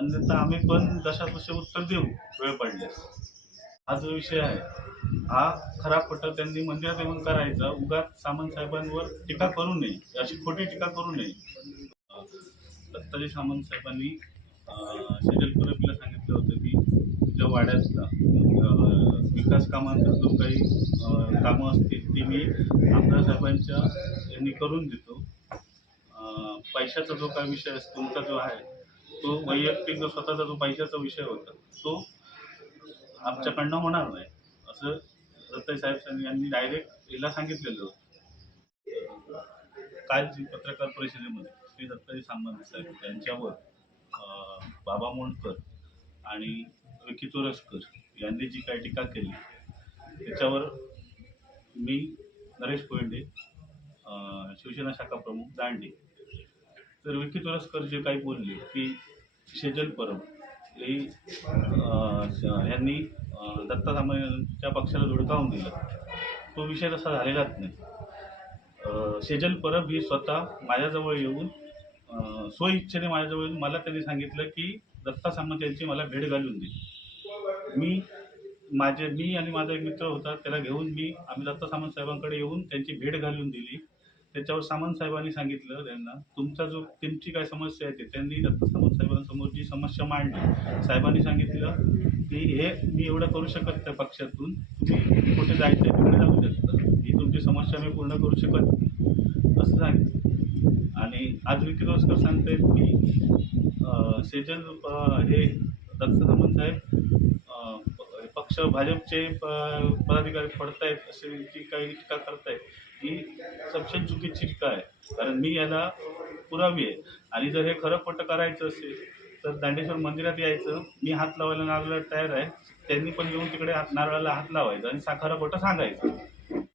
अन्यथा आम्ही पण जशा तसे उत्तर देऊ वेळ पडल्यास. हा जो विषय आहे हा खरा खोटा त्यांनी मंदिरात येऊन करायचा उगाच सामंत साहेबांवर टीका करू नये अशी खोटी टीका करू नये. दत्ताजी सामंत साहेबांनी अं, शेजल सांगितलं होतं की तुझ्या वाड्यातला विकास कामांचा जो काही कामं असतील ती मी आमदार साहेबांच्या यांनी करून देतो. पैशाचा जो काही विषय असतो तुमचा जो आहे तो वैयक्तिक जो स्वतःचा जो पैशाचा विषय होता तो आमच्याकडनं होणार नाही असं दत्ताई साहेब यांनी डायरेक्ट हिला सांगितलेलं होतं. काल जी पत्रकार परिषदेमध्ये श्री दत्ताजी सामंत साहेब यांच्यावर बाबा मोंडकर आणि विकी तोरसकर यांनी जी काही टीका केली त्याच्यावर मी नरेश कोयंडे शिवसेना शाखा प्रमुख दांडे तर विकी तोरसकर जे काही बोलले की शेजल परब हे ह्यांनी यांनी दत्ता सामंतांच्या पक्षाला धुडकावून दिलं. तो विषय तसा झालेलाच नाही. शेजल परब ही स्वतः माझ्याजवळ येऊन स्वइच्छेने माझ्याजवळ येऊन मला त्यांनी सांगितलं की दत्ता सामंत यांची मला भेट घालून दे. मी माझे मी आणि माझा एक मित्र होता त्याला घेऊन मी आम्ही दत्ता सामंत साहेबांकडे येऊन त्यांची भेट घालून दिली. त्याच्यावर सामंत साहेबांनी सांगितलं त्यांना तुमचा जो तुमची काय समस्या आहे ते त्यांनी दत्ता सामंत साहेबांसमोर जी समस्या मांडली साहेबांनी सांगितलं की हे मी एवढं करू शकत त्या पक्षातून तुम्ही कुठे जायचं आहे तिकडे जाऊ शकता ही तुमची समस्या मी पूर्ण करू शकत नाही. असं सांगितलं आणि आज विकी रोजकर सांगतायत की सेजल हे दत्त सामंत साहेब पक्ष भाजपचे प- पदाधिकारी पडतायत असे जी काही टीका करतायत ही सबसे चुकीची टीका आहे. कारण मी याला पुरावी आहे. आणि जर हे खरं खोटं करायचं असेल तर दांडेश्वर मंदिरात यायचं. मी हात लावायला नारळाला तयार आहे. त्यांनी पण येऊन तिकडे हात नारळाला हात लावायचा आणि सा खरं खोटं सांगायचं.